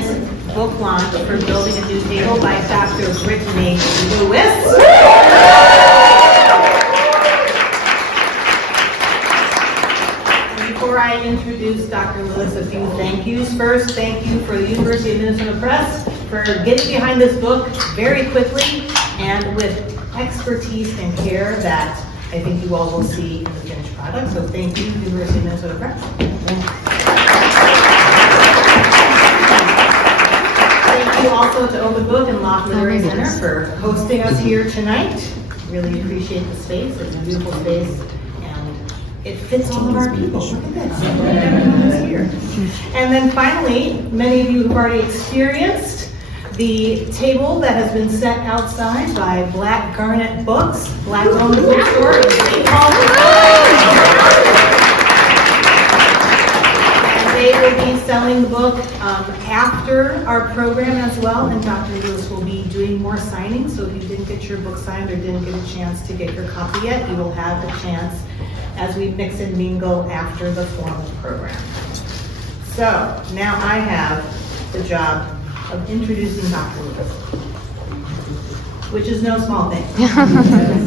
this book launch for Building a New Table by Dr. Brittany Lewis. Before I introduce Dr. Lewis, a few thank yous. First, thank you for the University of Minnesota Press for getting behind this book very quickly and with expertise and care that I think you all will see in the finished product. So thank you, University of Minnesota Press. Thank you also to Open Book and Loft Literary Center for hosting us here tonight. Really appreciate the space. It's a beautiful space. It fits all of our people. Look at this. Everyone is here. And then finally, many of you have already experienced the table that has been set outside by Black Garnet Books, Black-owned bookstore in St. Paul. And they will be selling the book after our program as well, and Dr. Lewis will be doing more signings. So if you didn't get your book signed or didn't get a chance to get your copy yet, you will have a chance as we mix and mingle after the formal program. So now I have the job of introducing Dr. Lewis, which is no small thing.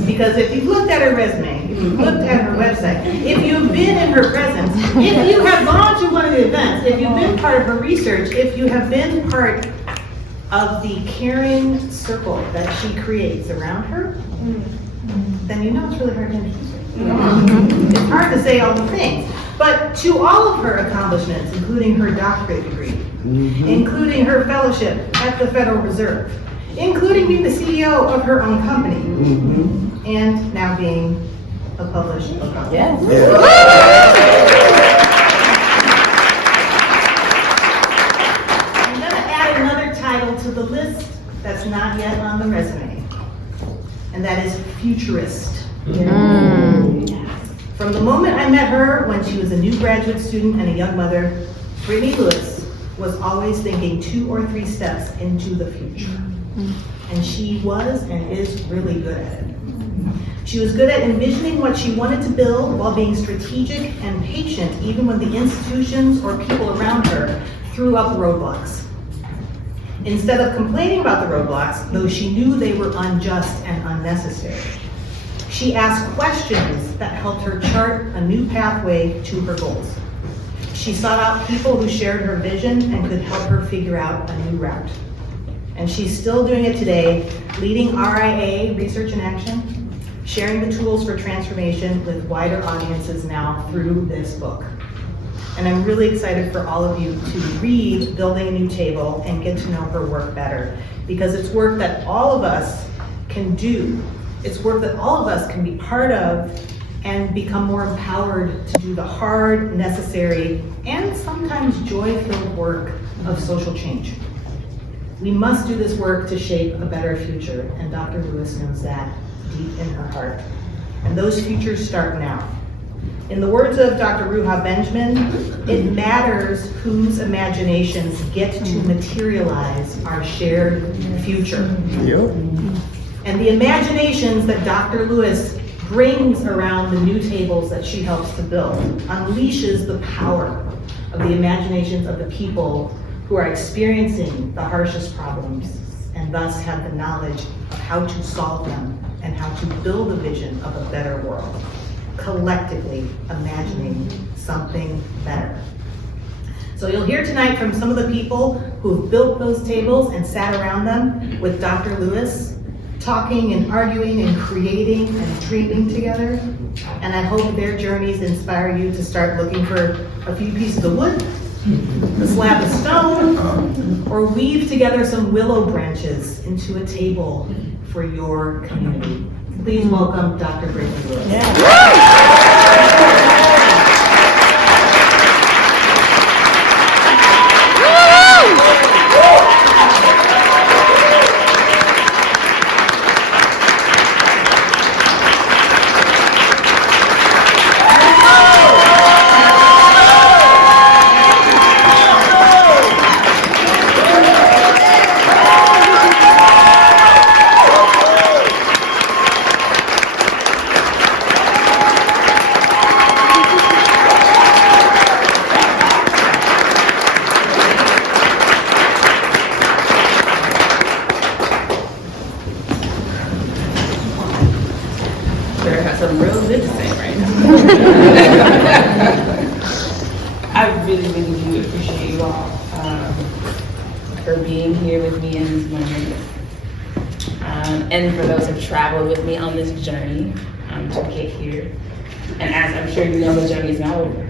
Because if you've looked at her resume, if you've looked at her website, if you've been in her presence, if you have gone to one of the events, if you've been part of her research, if you have been part of the caring circle that she creates around her, then you know it's really hard to introduce her. It's hard to say all the things, but to all of her accomplishments, including her doctorate degree, including her fellowship at the Federal Reserve, including being the CEO of her own company, and now being a published book author. Yes. I'm going to add another title to the list that's not yet on the resume, and that is futurist. From the moment I met her when she was a new graduate student and a young mother, Brittany Lewis was always thinking 2 or 3 steps into the future. And she was and is really good at it. She was good at envisioning what she wanted to build while being strategic and patient, even when the institutions or people around her threw up roadblocks. Instead of complaining about the roadblocks, though she knew they were unjust and unnecessary, she asked questions that helped her chart a new pathway to her goals. She sought out people who shared her vision and could help her figure out a new route. And she's still doing it today, leading RIA, Research in Action, sharing the tools for transformation with wider audiences now through this book. And I'm really excited for all of you to read Building a New Table and get to know her work better, because it's work that all of us can do. It's work that all of us can be part of and become more empowered to do the hard, necessary, and sometimes joy-filled work of social change. We must do this work to shape a better future, and Dr. Lewis knows that deep in her heart. And those futures start now. In the words of Dr. Ruha Benjamin, it matters whose imaginations get to materialize our shared future. Yep. And the imaginations that Dr. Lewis brings around the new tables that she helps to build unleashes the power of the imaginations of the people who are experiencing the harshest problems and thus have the knowledge of how to solve them and how to build a vision of a better world, collectively imagining something better. So you'll hear tonight from some of the people who've built those tables and sat around them with Dr. Lewis, talking and arguing and creating and dreaming together. And I hope their journeys inspire you to start looking for a few pieces of wood, a slab of stone, or weave together some willow branches into a table for your community. Please welcome Dr. Brittany Lewis. I really, really do appreciate you all for being here with me in this moment. And for those who have traveled with me on this journey to get here. And as I'm sure you know, the journey is not over.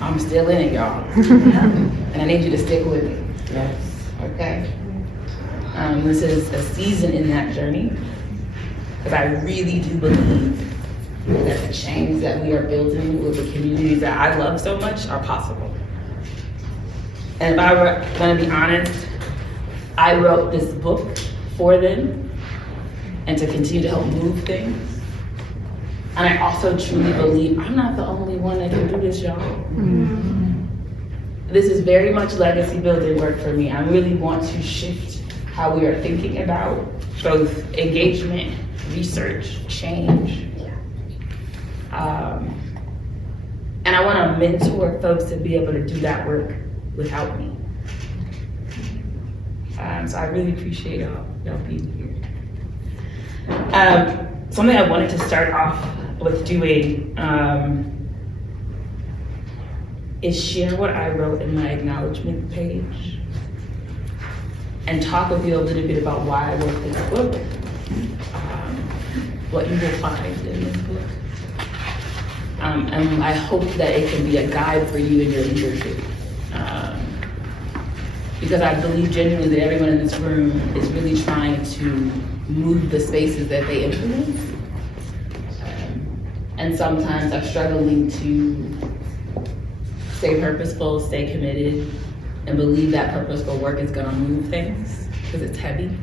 I'm still in it, y'all. And I need you to stick with me. Yes. Okay? This is a season in that journey, because I really do believe that the change that we are building with the communities that I love so much are possible. And if I were gonna be honest, I wrote this book for them and to continue to help move things. And I also truly believe I'm not the only one that can do this, y'all. This is very much legacy building work for me. I really want to shift how we are thinking about both engagement, research, change. And I want to mentor folks to be able to do that work without me. So I really appreciate y'all being here. Something I wanted to start off with doing is share what I wrote in my acknowledgement page and talk with you a little bit about why I wrote this book, what you will find in this book. And I hope that it can be a guide for you in your leadership. Because I believe genuinely that everyone in this room is really trying to move the spaces that they influence. And sometimes are struggling to stay purposeful, stay committed, and believe that purposeful work is gonna move things, because it's heavy.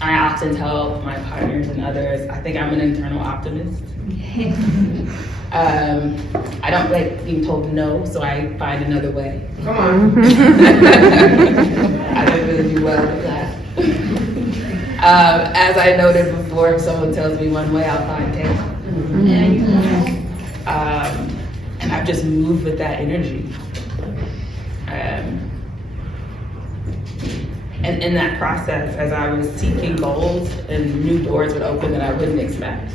I often tell my partners and others, I think I'm an internal optimist. I don't like being told no, so I find another way. Come on. I don't really do well with that. As I noted before, if someone tells me one way, I'll find 10. And I've just moved with that energy. And in that process, as I was seeking goals and new doors would open that I wouldn't expect,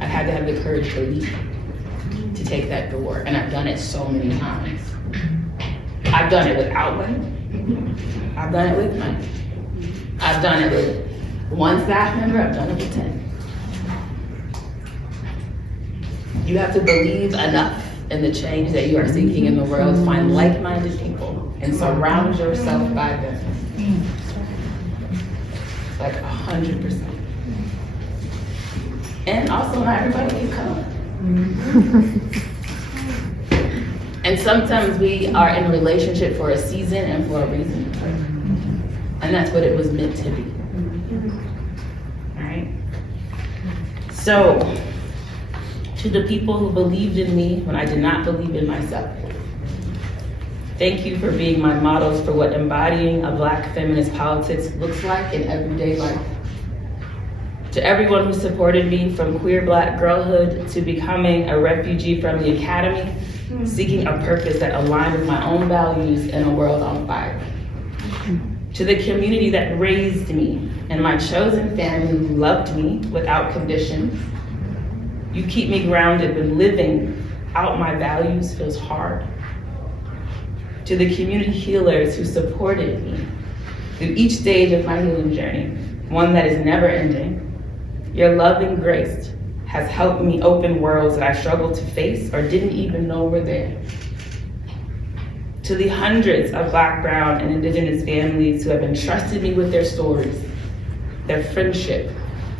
I had to have the courage to leap, to take that door. And I've done it so many times. I've done it without money. I've done it with money. I've done it with one staff member, I've done it with 10. You have to believe enough in the change that you are seeking in the world, find like-minded people, and surround yourself by them. Like 100%. And also not everybody can come. And sometimes we are in a relationship for a season and for a reason. And that's what it was meant to be. All right? So, to the people who believed in me when I did not believe in myself, thank you for being my models for what embodying a Black feminist politics looks like in everyday life. To everyone who supported me from queer Black girlhood to becoming a refugee from the academy, seeking a purpose that aligned with my own values in a world on fire. To the community that raised me and my chosen family who loved me without conditions, you keep me grounded when living out my values feels hard. To the community healers who supported me through each stage of my healing journey, one that is never ending, your loving grace has helped me open worlds that I struggled to face or didn't even know were there. To the hundreds of Black, brown, and Indigenous families who have entrusted me with their stories, their friendship,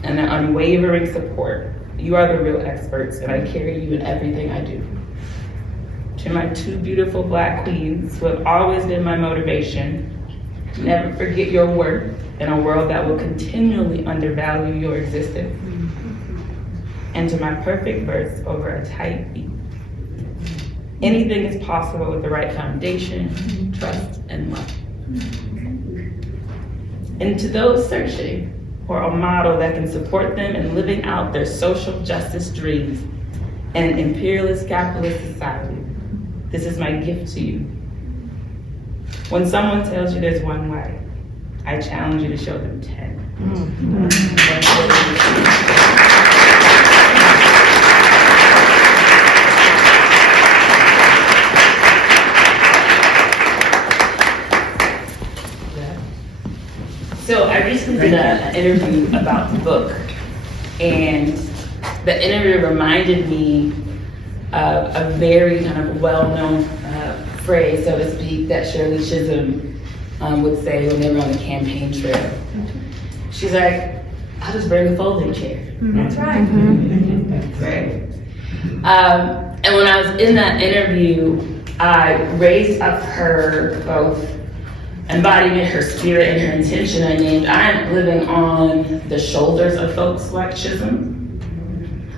and their unwavering support, you are the real experts, and I carry you in everything I do. To my two beautiful Black queens who have always been my motivation, never forget your worth in a world that will continually undervalue your existence. And to my perfect verse over a tight beat. Anything is possible with the right foundation, trust, and love. And to those searching for a model that can support them in living out their social justice dreams in an imperialist capitalist society, this is my gift to you. When someone tells you there's one way, I challenge you to show them 10. did an interview about the book, and the interview reminded me of a very kind of well-known phrase, so to speak, that Shirley Chisholm would say when they were on the campaign trail. She's like, I'll just bring a folding chair. That's right. Right. And when I was in that interview, I raised up her both embodiment, her spirit, and her intention. I named, I'm living on the shoulders of folks like Chisholm,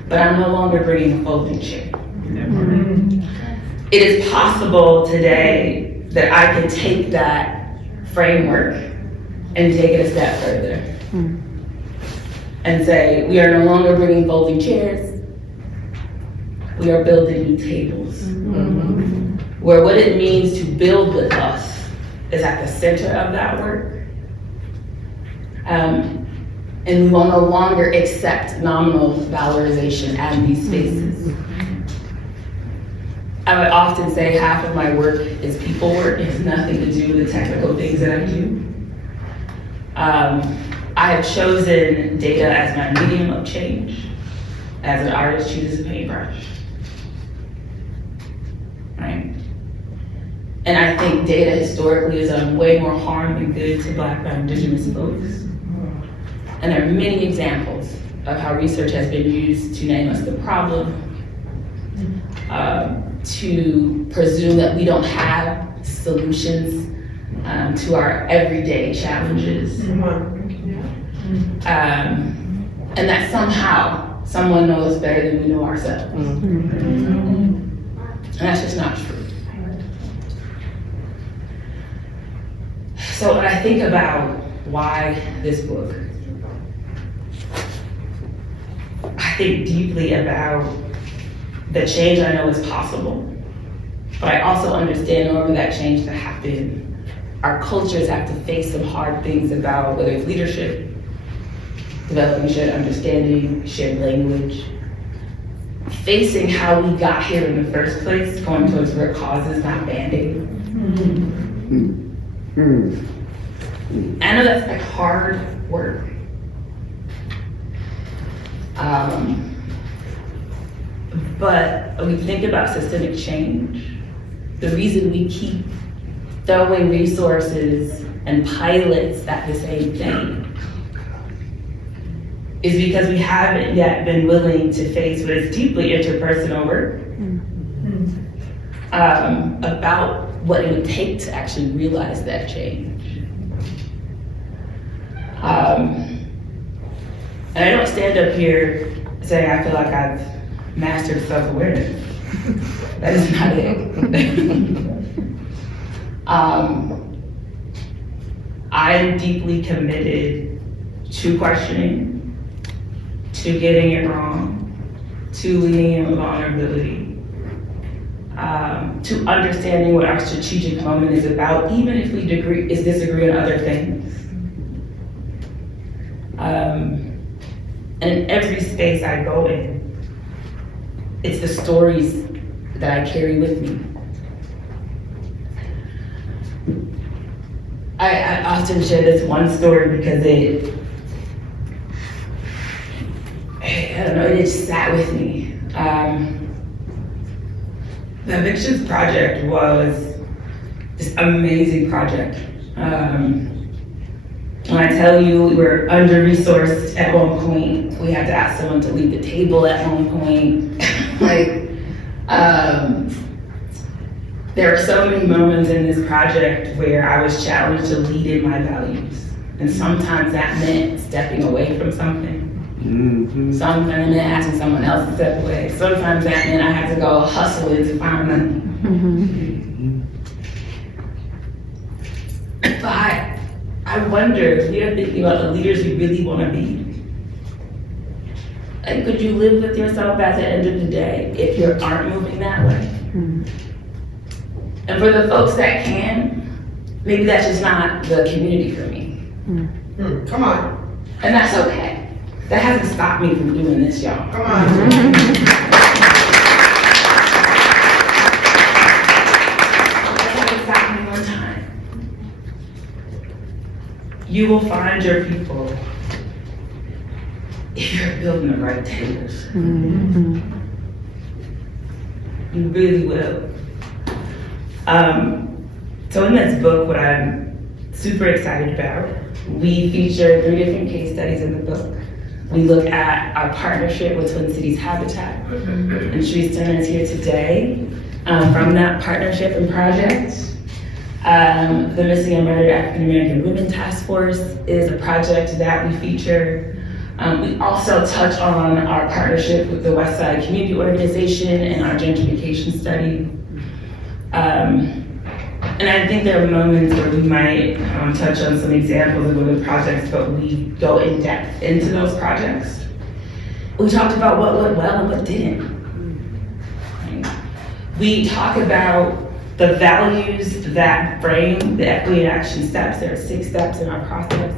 but I'm no longer bringing a folding chair. It is possible today that I can take that framework and take it a step further and say, we are no longer bringing folding chairs, we are building new tables. Where what it means to build with us is at the center of that work. And we will no longer accept nominal valorization at these spaces. I would often say half of my work is people work. It has nothing to do with the technical things that I do. I have chosen data as my medium of change, as an artist chooses a paintbrush. Right? And I think data historically has done way more harm than good to Black and Indigenous folks. And there are many examples of how research has been used to name us the problem, to presume that we don't have solutions to our everyday challenges. And that somehow someone knows better than we know ourselves. And that's just not true. So when I think about why this book, I think deeply about the change I know is possible, but I also understand in order for that change to happen, our cultures have to face some hard things about whether it's leadership, developing shared understanding, shared language, facing how we got here in the first place, going towards root causes, not band-aid. I know that's like hard work. But when we think about systemic change, the reason we keep throwing resources and pilots at the same thing is because we haven't yet been willing to face what is deeply interpersonal work about what it would take to actually realize that change. And I don't stand up here saying I feel like I've mastered self-awareness. That is not it. I'm deeply committed to questioning, to getting it wrong, to leading in vulnerability, to understanding what our strategic moment is about, even if we disagree on other things. And in every space I go in, it's the stories that I carry with me. I often share this one story because it just sat with me. The Evictions Project was this amazing project. When I tell you we were under-resourced at one point, we had to ask someone to lead the table at one point. There are so many moments in this project where I was challenged to lead in my values. And sometimes that meant stepping away from something. Sometimes it meant asking someone else to step away. Sometimes that meant I had to go hustle it to find money. But I wonder if we are thinking about the leaders we really want to be. And could you live with yourself at the end of the day if you aren't moving that way? And for the folks that can, maybe that's just not the community for me. Come on. And that's okay. That hasn't stopped me from doing this, y'all. Come on. you will find your people if you're building the right tables. You really will. So in this book, what I'm super excited about, we feature 3 different case studies in the book. We look at our partnership with Twin Cities Habitat, and Sharice Turner is here today from that partnership and project. The Missing and Murdered African American Women Task Force is a project that we feature. We also touch on our partnership with the Westside Community Organization and our gentrification study. And I think there are moments where we might touch on some examples of women projects, but we go in depth into those projects. We talked about what went well and what didn't. Right? We talk about the values that frame the equity and action steps. There are 6 steps in our process.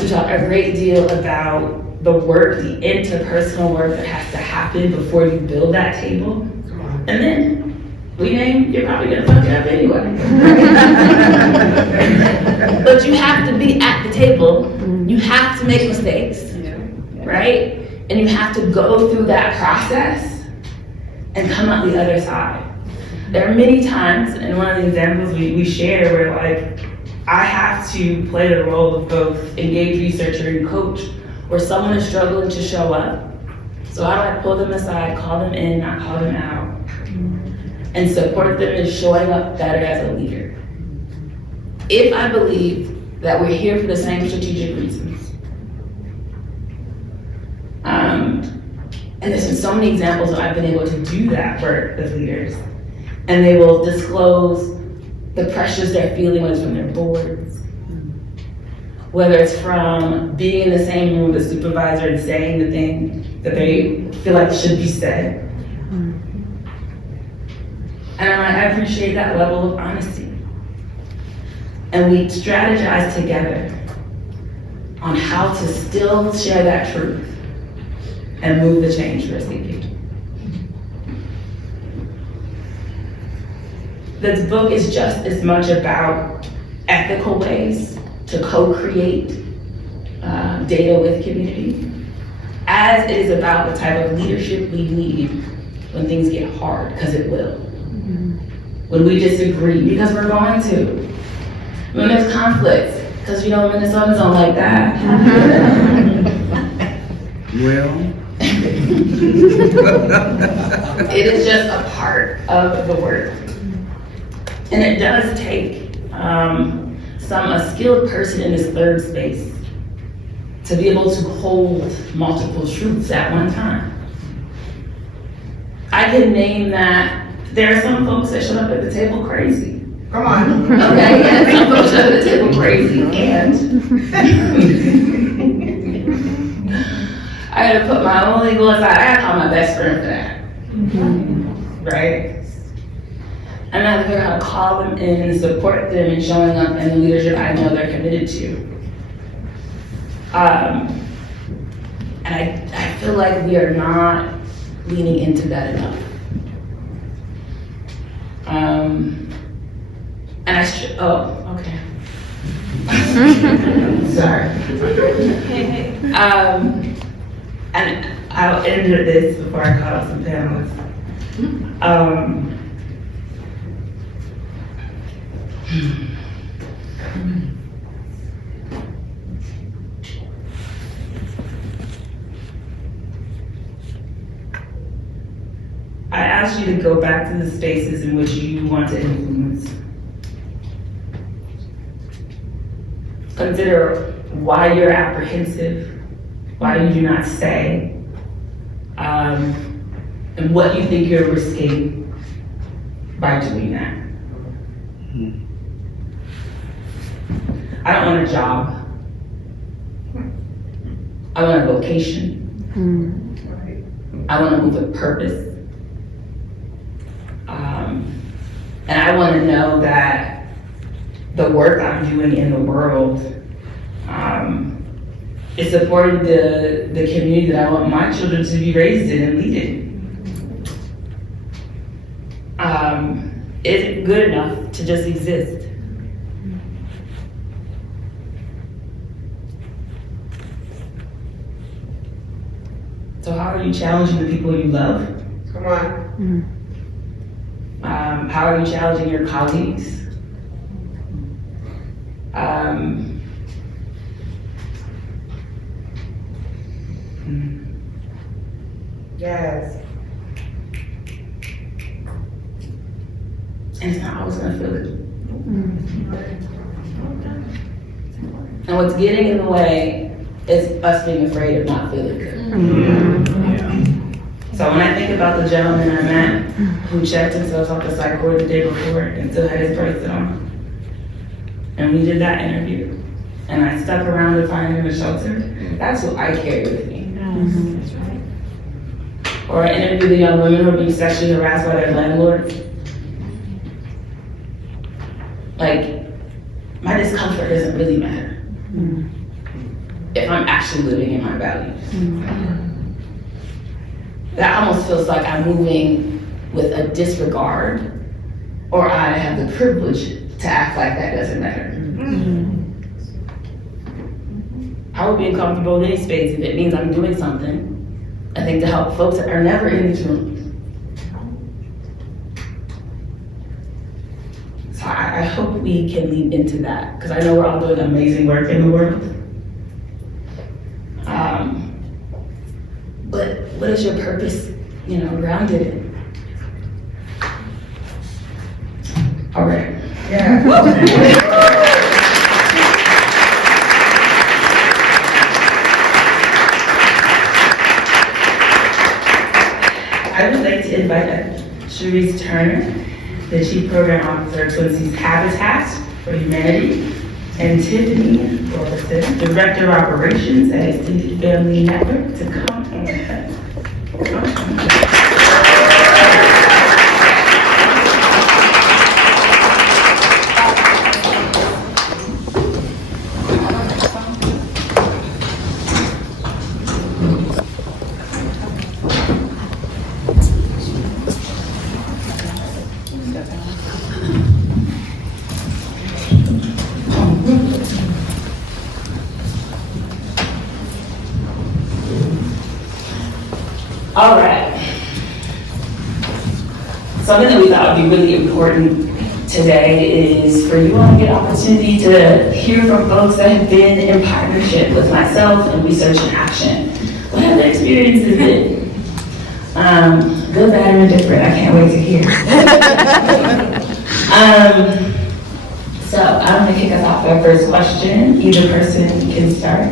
We talk a great deal about the work, the interpersonal work that has to happen before you build that table. And then we name, you're probably gonna fuck it up anyway. But you have to be at the table. You have to make mistakes, right? And you have to go through that process and come out the other side. There are many times, and one of the examples we share where like, I have to play the role of both engaged researcher and coach, where someone is struggling to show up. So how do I pull them aside, call them in, not call them out, and support them in showing up better as a leader? If I believe that we're here for the same strategic reasons, and there's been so many examples where I've been able to do that work with leaders, and they will disclose the pressures they're feeling, whether it's from their boards, whether it's from being in the same room with the supervisor and saying the thing that they feel like should be said. And I appreciate that level of honesty. And we strategize together on how to still share that truth and move the change we're seeking. This book is just as much about ethical ways to co-create data with community as it is about the type of leadership we need when things get hard, because it will. When we disagree, because we're going to. When there's conflict, because you know Minnesotans don't like that. Well. It is just a part of the work. And it does take a skilled person in this third space to be able to hold multiple truths at one time. I can name that there are some folks that showed up at the table crazy. Come on. Okay, yeah, some folks showed up at the table crazy, and I had to put my own ego aside. I had to call my best friend for that, right? And I had to figure out how to call them in and support them in showing up in the leadership I know they're committed to. And I feel like we are not leaning into that enough. Okay. Sorry. And I'll end with this before I call out some panelists. I asked you to go back to the spaces in which you want to influence. Consider why you're apprehensive, why you do not stay, and what you think you're risking by doing that. I don't want a job. I want a vocation. I want to move with purpose. And I want to know that the work I'm doing in the world is supporting the community that I want my children to be raised in and lead in. Is it good enough to just exist? How are you challenging the people you love? Come on. How are you challenging your colleagues? Yes. And it's not always gonna feel it. And what's getting in the way is us being afraid of not feeling good. So when I think about the gentleman I met who checked himself off the psych ward the day before and still had his bracelet on, and we did that interview, and I stuck around to find him in a shelter, that's what I carry with me. Or I interviewed the young women who are being sexually harassed by their landlords. Like, my discomfort doesn't really matter if I'm actually living in my values. That almost feels like I'm moving with a disregard, or I have the privilege to act like that doesn't matter. I would be uncomfortable in any space if it means I'm doing something, I think, to help folks that are never in these rooms. So I hope we can lean into that, because I know we're all doing amazing work in the world. But what is your purpose, grounded in? All right. Yeah. I would like to invite Cherise Turner, the Chief Program Officer of Twin Cities Habitat for Humanity, and Tiffany Robertson, Director of Operations at Extended Family Network, to come and all right. Something that we thought would be really important today is for you all to get an opportunity to hear from folks that have been in partnership with myself in Research and Action. What have their experiences been? Good, bad, or indifferent. I can't wait to hear. So I'm going to kick us off with our first question. Either person can start.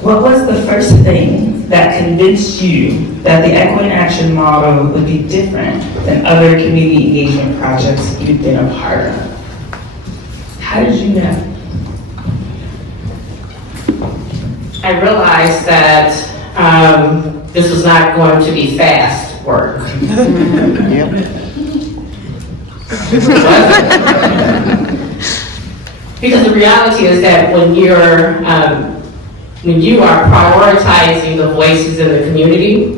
What was the first thing that convinced you that the Equity in Action model would be different than other community engagement projects you've been a part of? How did you know? I realized that this was not going to be fast work. Because the reality is that when you are prioritizing the voices in the community,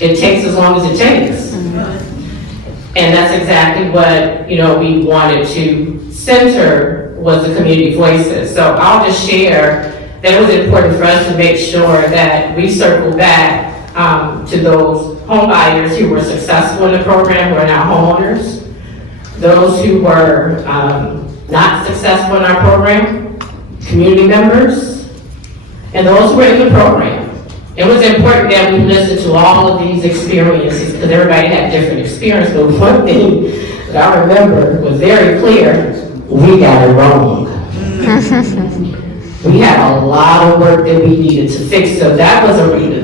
it takes as long as it takes. And that's exactly what we wanted to center, was the community voices. So I'll just share that it was important for us to make sure that we circle back to those home buyers who were successful in the program, who are now homeowners, those who were not successful in our program, community members, and those who were in the program. It was important that we listen to all of these experiences, because everybody had different experience, but one thing that I remember was very clear: we got it wrong. We had a lot of work that we needed to fix, so that was a reality.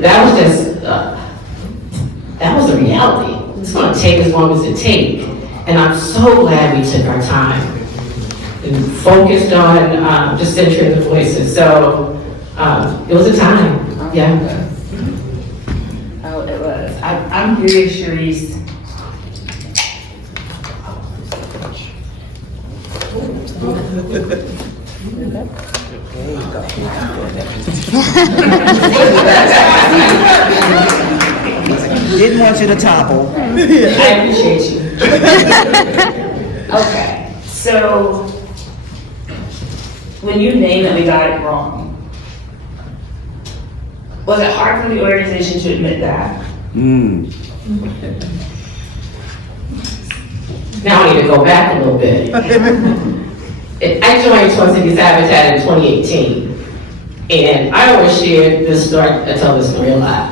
It's gonna take as long as it takes, and I'm so glad we took our time and focused on just centering the voices. So it was a time, yeah. Oh, it was. I'm curious, Cherise. Didn't want you to topple. I appreciate you. Okay, so when you name that we got it wrong, Was it hard for the organization to admit that? Now I need to go back a little bit. I joined Twin Cities Habitat in 2018, and I always shared this story, I tell this story a lot.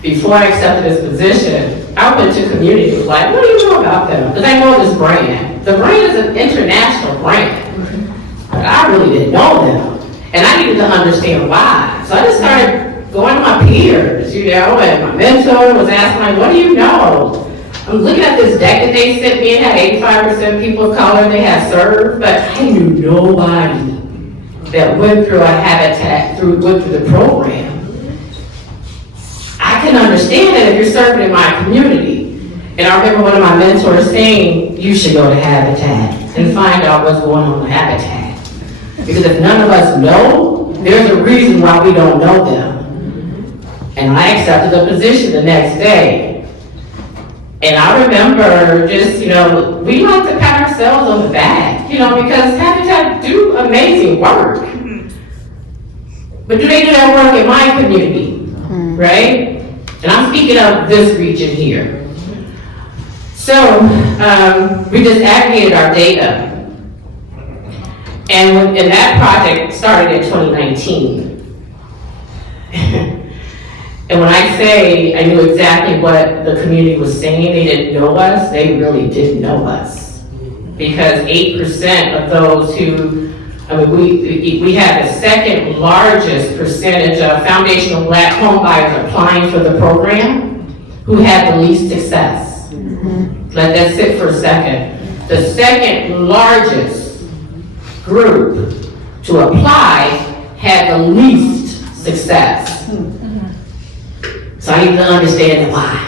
Before I accepted this position, I went to community, was like, what do you know about them? Because I know this brand. The brand is an international brand. But I really didn't know them, and I needed to understand why. So I just started going to my peers, you know, and my mentor was asking, like, what do you know? I'm looking at this deck that they sent me, it had 85% people of color they had served, but I knew nobody that went through a habitat, went through the program. I can understand that if you're serving in my community. And I remember one of my mentors saying, you should go to Habitat and find out what's going on in Habitat. Because if none of us know, there's a reason why we don't know them. And I accepted the position the next day. And I remember just, you know, we like to pat ourselves on the back, you know, because Habitat do amazing work. But do they do that work in my community, right? And I'm speaking of this region here. So, we just aggregated our data. And that project started in 2019. And when I say I knew exactly what the community was saying, they didn't know us, they really didn't know us. Because 8% of those who, we had the second largest percentage of foundational Black home buyers applying for the program who had the least success. Let that sit for a second. The second largest group to apply had the least success. So I need to understand why.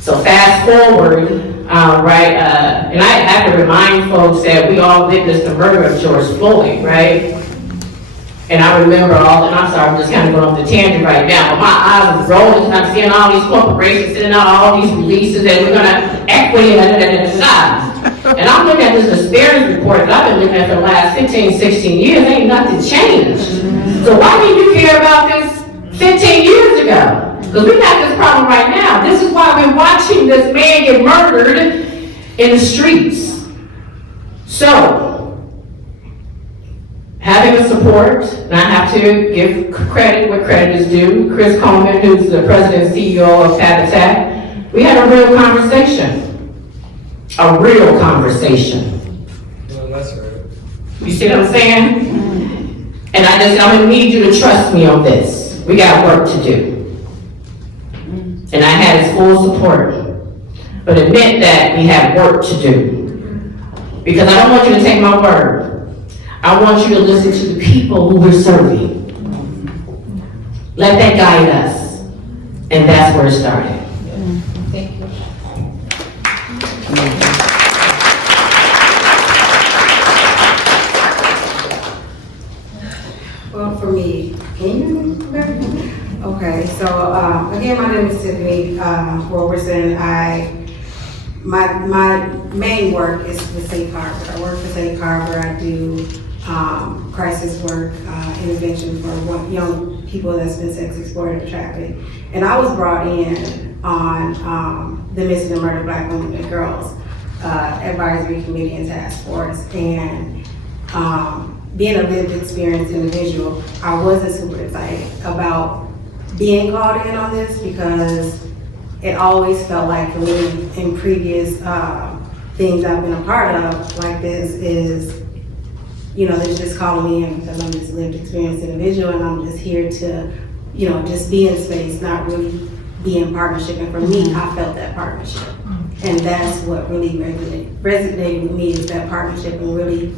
So fast forward, and I have to remind folks that we all witnessed the murder of George Floyd, right? And I remember and I'm sorry, I'm just kind of going off the tangent right now, but my eyes are rolling because I'm seeing all these corporations sending out all these releases and we're gonna equity and I'm looking at this disparity report that I've been looking at for the last 15, 16 years, ain't nothing changed. So why didn't you care about this 15 years ago? Because we got this problem right now. This is why we're watching this man get murdered in the streets. So, having the support, and I have to give credit where credit is due, Chris Coleman, who's the president and CEO of Habitat, we had a real conversation. A real conversation. Well, that's right. You see what I'm saying? And I'm gonna need you to trust me on this. We got work to do. And I had his full support. But it meant that we had work to do. Because I don't want you to take my word. I want you to listen to the people who we're serving. Let that guide us. And that's where it started. Thank you. Well, for me, can you hear me? Okay, so again, my name is Tiffany Roberson. My main work is with Safe Harbor. I work for Safe Harbor. I do crisis work, intervention for young people that's been sex exploited or trafficked. And I was brought in on the Missing and Murdered Black Women and Girls Advisory Committee and Task Force. And being a lived experience individual, I wasn't super excited about being called in on this because it always felt like for me in previous things I've been a part of like this is, you know, they're just calling me in because I'm this lived experience individual and I'm just here to, you know, just be in space, not really be in partnership. And for me, I felt that partnership. And that's what really resonated with me is that partnership and really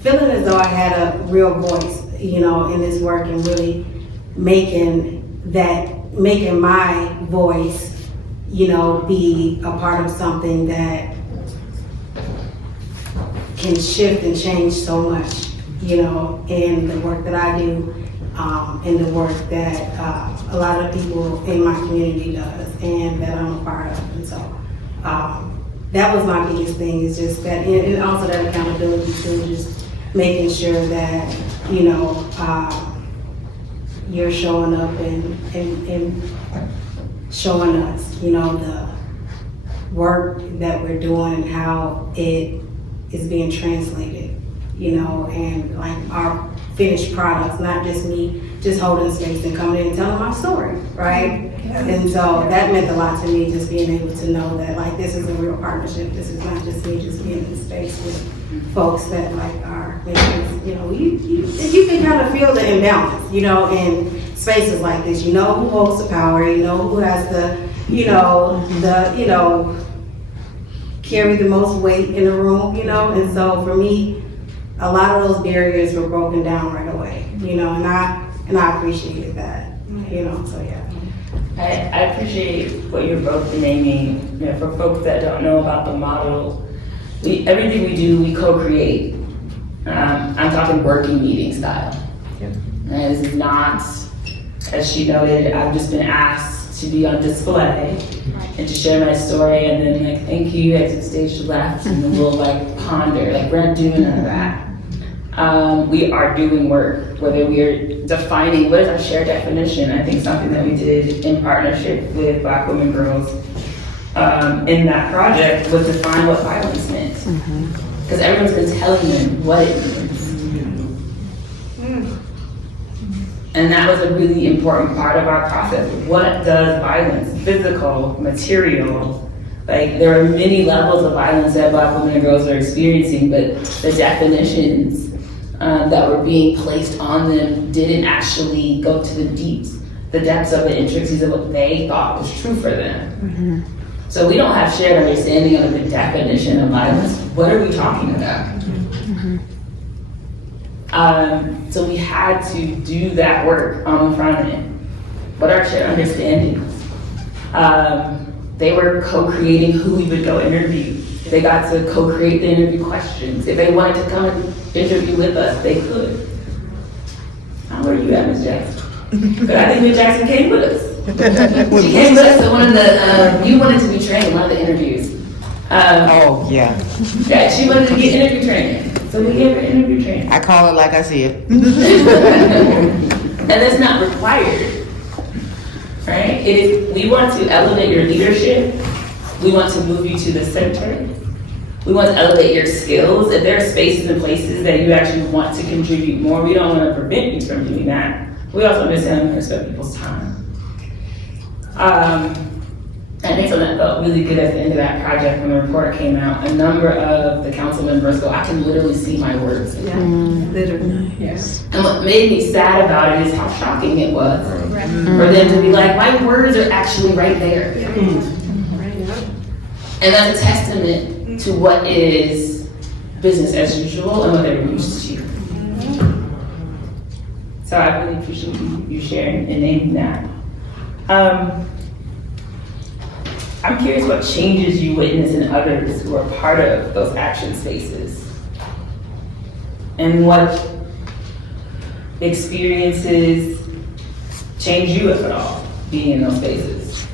feeling as though I had a real voice, you know, in this work and really making my voice, you know, be a part of something that can shift and change so much, you know, in the work that I do, and the work that a lot of people in my community does and that I'm a part of. And so that was my biggest thing is just that, and also that accountability too, just making sure that, you know, you're showing up and showing us, you know, the work that we're doing and how it is being translated, you know, and like our finished products, not just me just holding space and coming in and telling my story, right? And so that meant a lot to me, just being able to know that like this is a real partnership. This is not just me just being in space with folks that like are, you know, you can kind of feel the imbalance, you know, in spaces like this. You know who holds the power, you know who has the, carry the most weight in the room, you know, and so for me, a lot of those barriers were broken down right away, you know, and I appreciated that, you know, so yeah. I appreciate what you're both naming. You know, for folks that don't know about the model, everything we do, we co-create. I'm talking working meeting style. And this is not, as she noted, I've just been asked to be on display and to share my story and then like, thank you, exit stage left, and then we'll like ponder, like we're not doing none of that. We are doing work, whether we are defining what is our shared definition. I think something that we did in partnership with Black Women Girls in that project was define what violence meant. Because everyone's been telling them what it means. And that was a really important part of our process. What does violence, physical, material, like there are many levels of violence that Black women and girls are experiencing, but the definitions that were being placed on them didn't actually go to the depths of the intricacies of what they thought was true for them. So we don't have shared understanding of the definition of violence. What are we talking about? So we had to do that work on the front end. What are shared understandings? They were co-creating who we would go interview. They got to co-create the interview questions. If they wanted to come and interview with us, they could. How were you at, Ms. Jackson? But I think Ms. Jackson came with us. She came with us to one of the, you wanted to be trained in one of the interviews. Oh, yeah. Yeah, she wanted to get interview training. So we gave her interview training. I call it like I see it. And that's not required, right? It is, we want to elevate your leadership. We want to move you to the center. We want to elevate your skills. If there are spaces and places that you actually want to contribute more, we don't want to prevent you from doing that. We also understand and respect people's time. I think something that felt really good at the end of that project when the report came out, a number of the council members go, I can literally see my words. Yeah, literally. Yes. And what made me sad about it is how shocking it was for them to be like, my words are actually right there. And that's a testament to what is business as usual and what they're used to. So I really appreciate you sharing and naming that. I'm curious what changes you witness in others who are part of those action spaces. And what experiences change you, if at all, being in those spaces?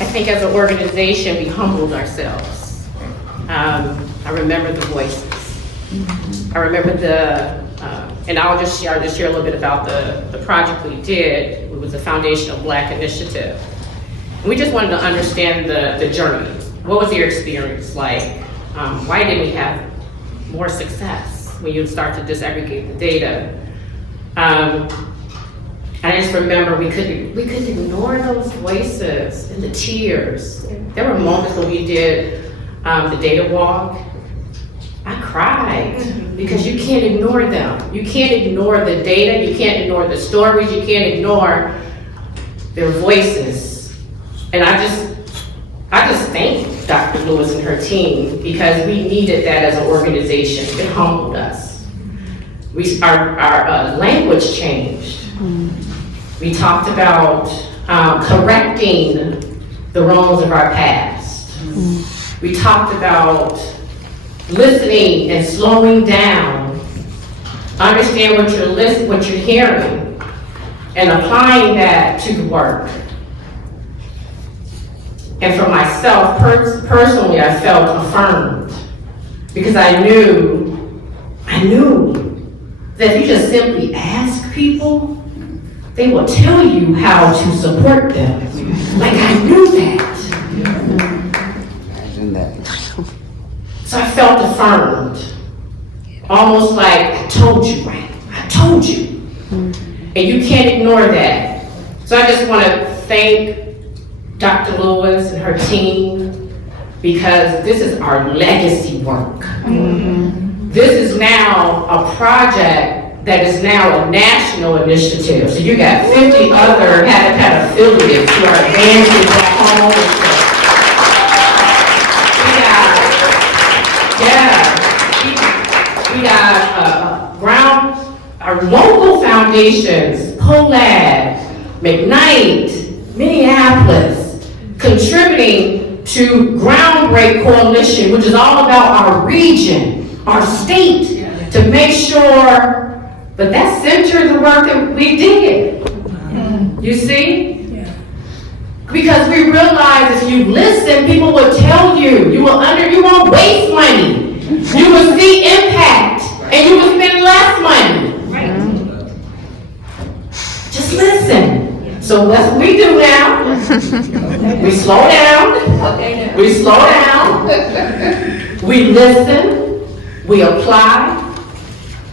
I think as an organization, we humbled ourselves. I remember the voices. I remember and I'll just share a little bit about the project we did. It was a Foundation of Black Initiative. And we just wanted to understand the journey. What was your experience like? Why didn't we have more success when you start to disaggregate the data? I just remember we couldn't ignore those voices and the tears. There were moments when we did the data walk. I cried because you can't ignore them. You can't ignore the data. You can't ignore the stories. You can't ignore their voices. And I just thank Dr. Lewis and her team because we needed that as an organization. It humbled us. Our language changed. We talked about correcting the wrongs of our past. We talked about listening and slowing down, understand what you're hearing, and applying that to the work. And for myself, personally, I felt affirmed because I knew that if you just simply ask people, they will tell you how to support them. Like, I knew that. Imagine that. So I felt affirmed. Almost like, I told you, right? I told you. And you can't ignore that. So I just want to thank Dr. Lewis and her team, because this is our legacy work. This is now a project that is now a national initiative. So you got 50 other Habitat affiliates who are advancing black home ownership. We got our local foundations, POLAD, McKnight, Minneapolis, contributing to Groundbreak Coalition, which is all about our region, our state, to make sure, but that centered the work that we did. You see? Because we realize if you listen, people will tell you, you won't waste money. You will see impact, and you will spend less money. Just listen. So that's what we do now. We slow down. We slow down. We listen. We apply.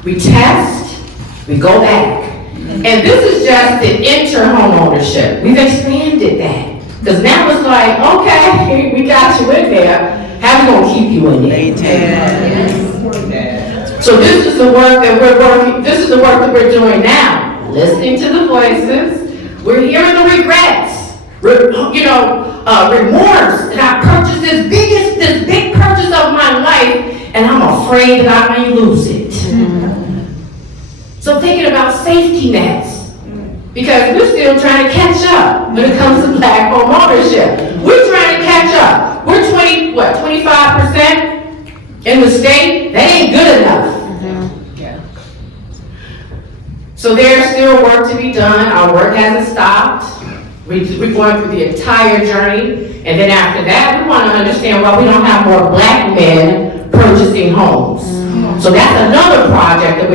We test. We go back. And this is just the inter-home ownership. We've expanded that. Because now it's like, okay, we got you in there. How we gonna keep you in there? So this is the work that this is the work that we're doing now. Listening to the voices. We're hearing the regrets. Remorse. And I purchased this big purchase of my life, and I'm afraid that I may lose it. So thinking about safety nets. Because we're still trying to catch up when it comes to black home ownership. We're trying to catch up. We're 25% in the state? That ain't good enough. So there's still work to be done. Our work hasn't stopped. We're going through the entire journey. And then after that, we want to understand why we don't have more black men purchasing homes. So that's another project that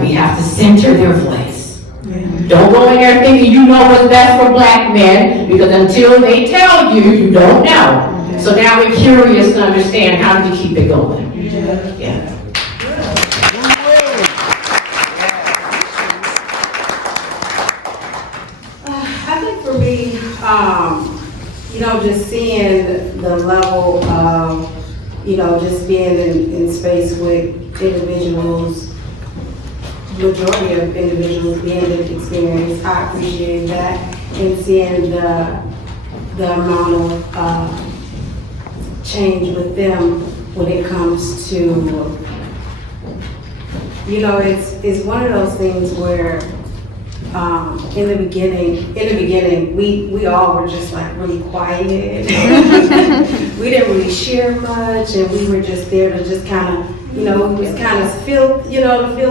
we have to center their voice. Don't go in there thinking you know what's best for black men, because until they tell you, you don't know. So now we're curious to understand how do we keep it going. Yeah. I think for me, just seeing the level of, just being in space with individuals, majority of individuals being lived experience, I appreciate that, and seeing the amount of change with them when it comes to, it's one of those things where in the beginning, we all were just like really quiet. We didn't really share much, and we were just there to just kind of, feel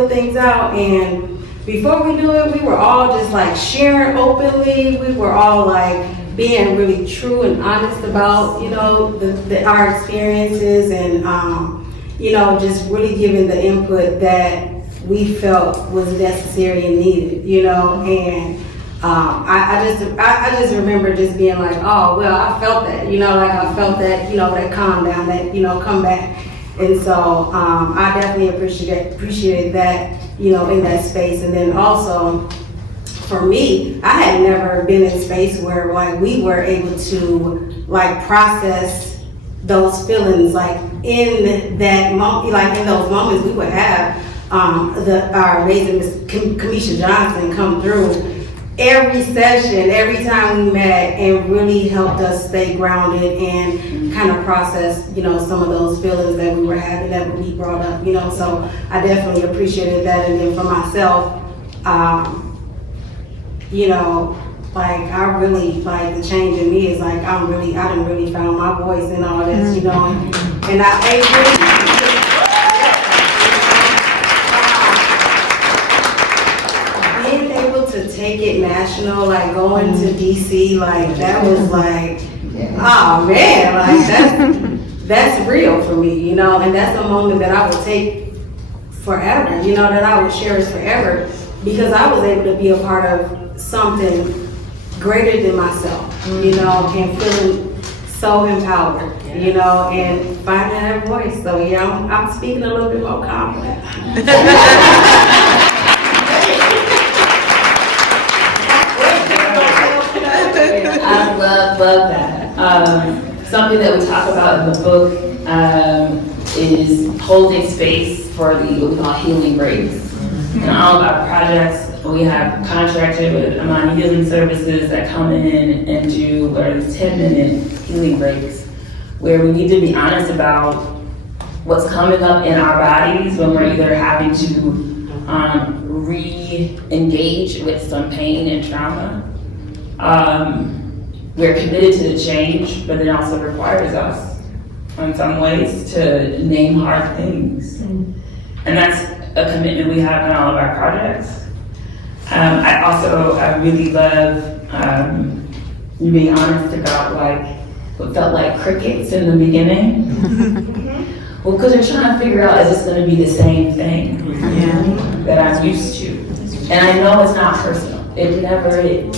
things out. And before we knew it, we were all just like sharing openly. We were all like being really true and honest about, our experiences, and, just really giving the input that we felt was necessary and needed, and I just remember just being like, oh, well, I felt that, I felt that, that calm down, that, come back. And so I definitely appreciated that, in that space. And then also, for me, I had never been in space where like we were able to like process those feelings, like in that moment, like in those moments we would have our amazing Ms. Kamisha Johnson come through every session, every time we met, and really helped us stay grounded and kind of process, some of those feelings that we were having that we brought up, so I definitely appreciated that. And then for myself, like I really, like the change in me is like, I didn't really found my voice in all this, and I ain't really, to take it national, like going to DC, like that was like, oh man, like that's real for me, and that's a moment that I would take forever, you know, that I would cherish forever, because I was able to be a part of something greater than myself, you know, and feeling so empowered, you know, and finding that voice. So yeah, I'm speaking a little bit more confident. I love that. Something that we talk about in the book is holding space for what we call healing breaks. In all of our projects, we have contracted with Amani Healing Services that come in and do what are these 10-minute healing breaks, where we need to be honest about what's coming up in our bodies when we're either having to re-engage with some pain and trauma. We're committed to the change, but it also requires us, in some ways, to name hard things. And that's a commitment we have in all of our projects. I really love being honest about what felt like crickets in the beginning. Well, because we're trying to figure out, is this going to be the same thing that I'm used to? And I know it's not personal. It never is.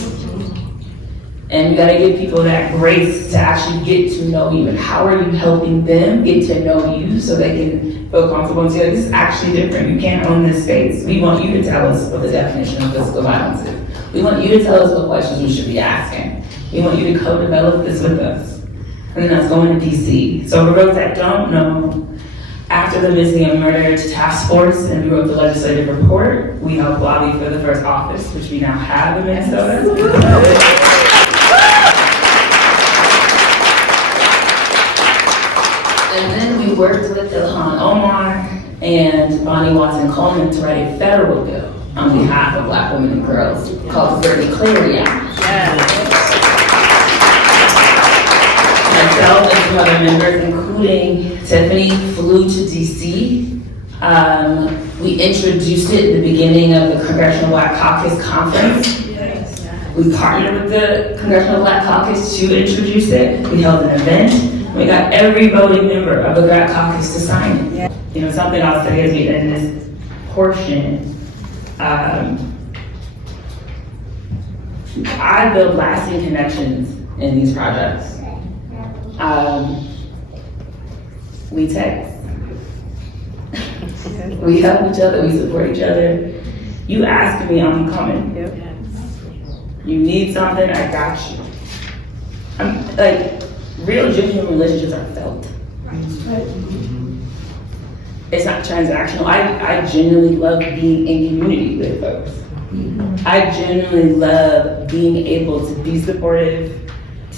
And you gotta give people that grace to actually get to know you, and how are you helping them get to know you so they can feel comfortable and say, this is actually different, you can't own this space. We want you to tell us what the definition of physical violence is. We want you to tell us what questions we should be asking. We want you to co-develop this with us. And then that's going to DC. So for those that don't know, after the Missing and Murdered Task Force, and we wrote the legislative report, we helped lobby for the first office, which we now have in Minnesota. And then we worked with Ilhan Omar and Bonnie Watson Coleman to write a federal bill on behalf of Black women and girls called the Brittany Clarity Act. Myself and some other members, including Tiffany, flew to DC. We introduced it at the beginning of the Congressional Black Caucus Conference. We partnered with the Congressional Black Caucus to introduce it. We held an event. We got every voting member of the Black Caucus to sign it. You know, something else that is in this portion, I build lasting connections in these projects. We text. We help each other, we support each other. You ask me, I'm coming. You need something, I got you. Real genuine relationships are felt. It's not transactional. I genuinely love being in community with folks. I genuinely love being able to be supportive,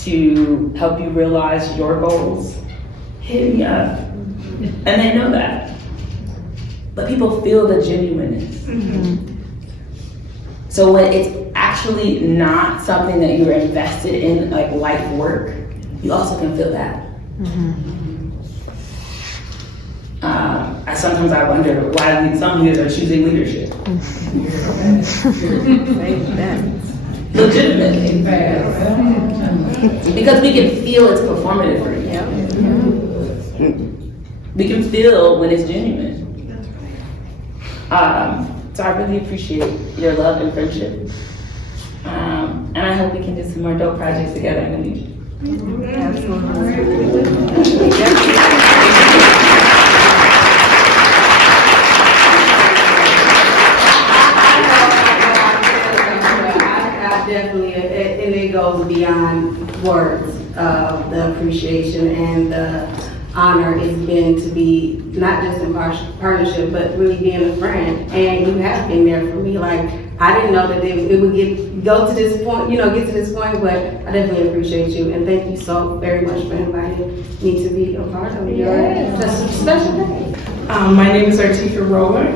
to help you realize your goals. Hit me up. And they know that. But people feel the genuineness. So when it's actually not something that you're invested in, like life work, you also can feel that. Sometimes I wonder why some leaders are choosing leadership. Legitimately. Because we can feel it's performative for you. We can feel when it's genuine. So I really appreciate your love and friendship. And I hope we can do some more dope projects together in the future. Definitely, and it goes beyond words of the appreciation and the honor it's been to be not just in partnership, but really being a friend. And you have been there for me. Like, I didn't know that it would get to this point, but I definitely appreciate you. And thank you so very much for inviting me to be a part of your special day. My name is Artika Roller,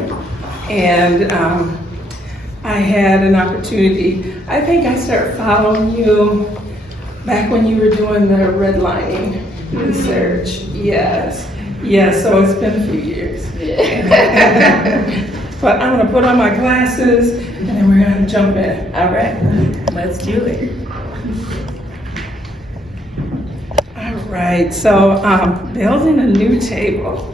and I had an opportunity. I think I started following you back when you were doing the redlining research. Yes, so it's been a few years. But I'm gonna put on my glasses and then we're gonna jump in. All right, let's do it. All right, so building a new table.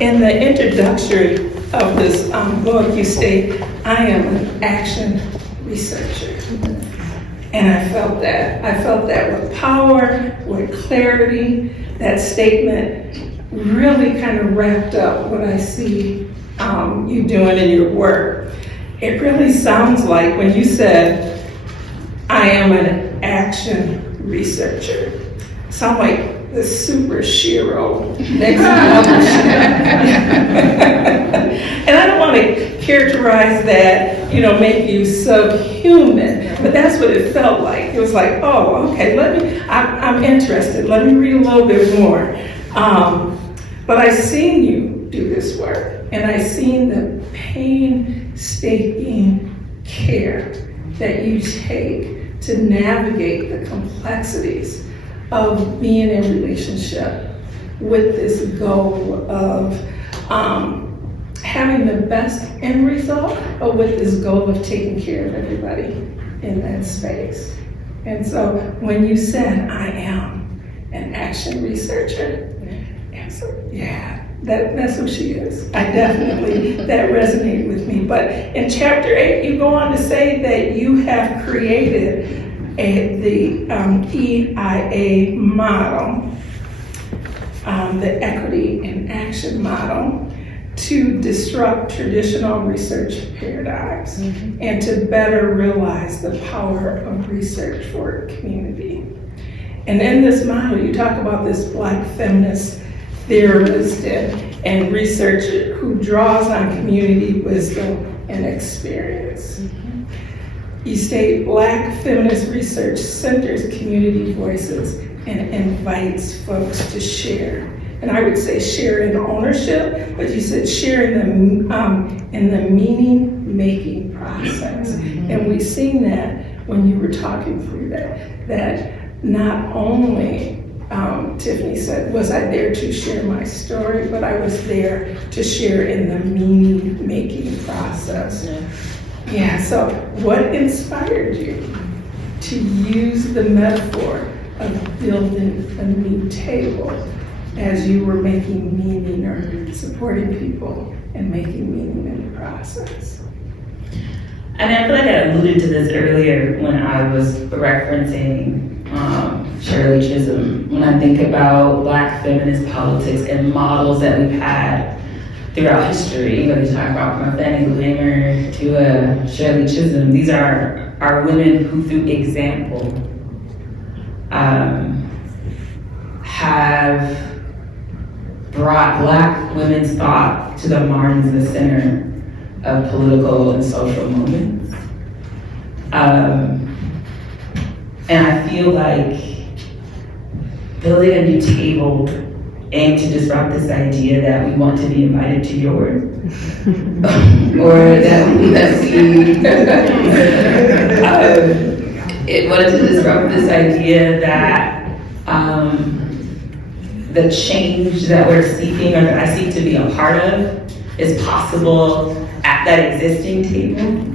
In the introductory of this book, you state, I am an action researcher. And I felt that. I felt that with power, with clarity. That statement really kind of wrapped up what I see you doing in your work. It really sounds like when you said, I am an action researcher. Sound like the super shiro next level And I don't want to characterize that, make you subhuman, but that's what it felt like. It was like, oh, okay, I'm interested. Let me read a little bit more. But I seen you do this work, and I seen the painstaking care that you take to navigate the complexities of being in relationship with this goal of having the best end result, but with this goal of taking care of everybody in that space. And so when you said, I am an action researcher, and so, yeah, that's who she is. that resonated with me. But in chapter 8, you go on to say that you have created the EIA model, the Equity in Action model, to disrupt traditional research paradigms and to better realize the power of research for a community. And in this model, you talk about this Black feminist theorist and researcher who draws on community wisdom and experience. You state Black feminist research centers community voices and invites folks to share. And I would say share in ownership, but you said share in the meaning-making process. And we've seen that when you were talking through that not only, Tiffany said, was I there to share my story, but I was there to share in the meaning-making process. Yeah, so what inspired you to use the metaphor of building a new table as you were making meaning or supporting people and making meaning in the process? And I feel like I alluded to this earlier when I was referencing Shirley Chisholm. When I think about Black feminist politics and models that we've had throughout history, whether you're talking about from Fannie Lou to Shirley Chisholm, these are women who, through example, have brought Black women's thought to the margins of the center of political and social moments. And I feel like building a new table aimed to disrupt this idea that we want to be invited to yours, or that we it wanted to disrupt this idea that the change that we're seeking, or that I seek to be a part of, is possible at that existing table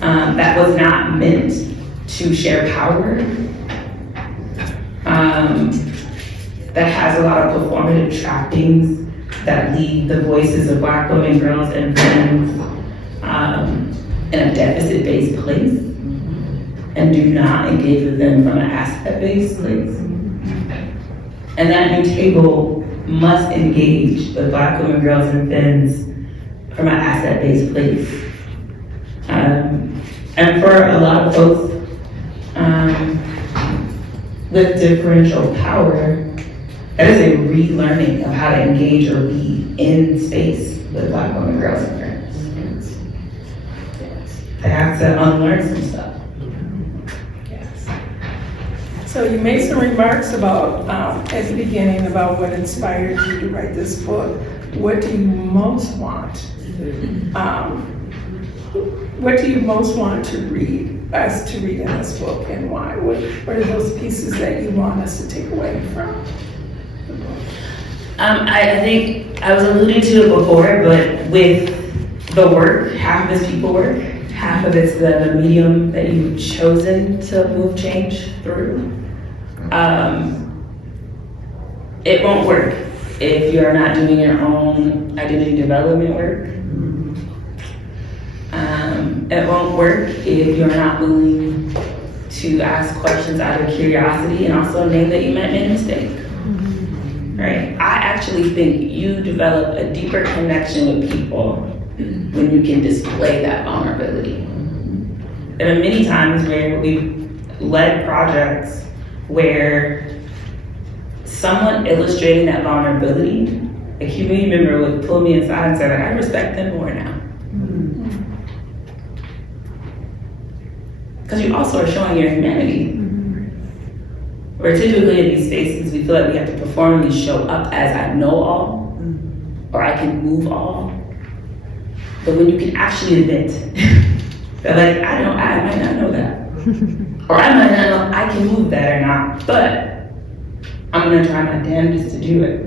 that was not meant to share power, that has a lot of performative trappings that leave the voices of Black women, girls, and femmes in a deficit-based place and do not engage with them from an asset-based place. And that new table must engage with Black women, girls, and femmes from an asset-based place. And for a lot of folks with differential power, that is a relearning of how to engage or be in space with Black women, girls, and femmes. They have to unlearn some stuff. So you made some remarks about, at the beginning, about what inspired you to write this book. What do you most want? What do you most want to read, us to read in this book, and why? What are those pieces that you want us to take away from the book? I think I was alluding to it before, but with the work, half of it's people work, half of it's the medium that you've chosen to move change through. It won't work if you're not doing your own identity development work It won't work if you're not willing to ask questions out of curiosity and also name that you might make a mistake. Right? I actually think you develop a deeper connection with people when you can display that vulnerability. There are many times where we've led projects where someone illustrating that vulnerability, a community member would pull me aside and say, like, I respect them more now. Because you also are showing your humanity. Where typically in these spaces, we feel like we have to performally show up as I know all, or I can move all. But when you can actually admit that, like, I might not know that. Or I might not know I can move that or not, but I'm gonna try my damnedest to do it.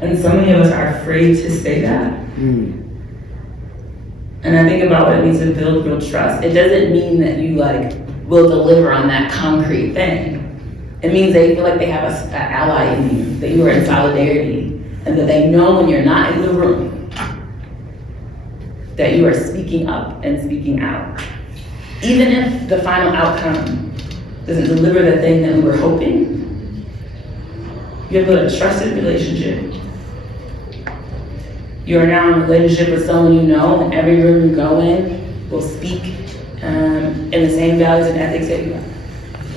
And so many of us are afraid to say that. And I think about what it means to build real trust. It doesn't mean that you will deliver on that concrete thing. It means they feel like they have an ally in you, that you are in solidarity, and that they know when you're not in the room, that you are speaking up and speaking out. Even if the final outcome doesn't deliver the thing that we were hoping, you have built a trusted relationship. You are now in a relationship with someone you know, and every room you go in will speak in the same values and ethics that you have.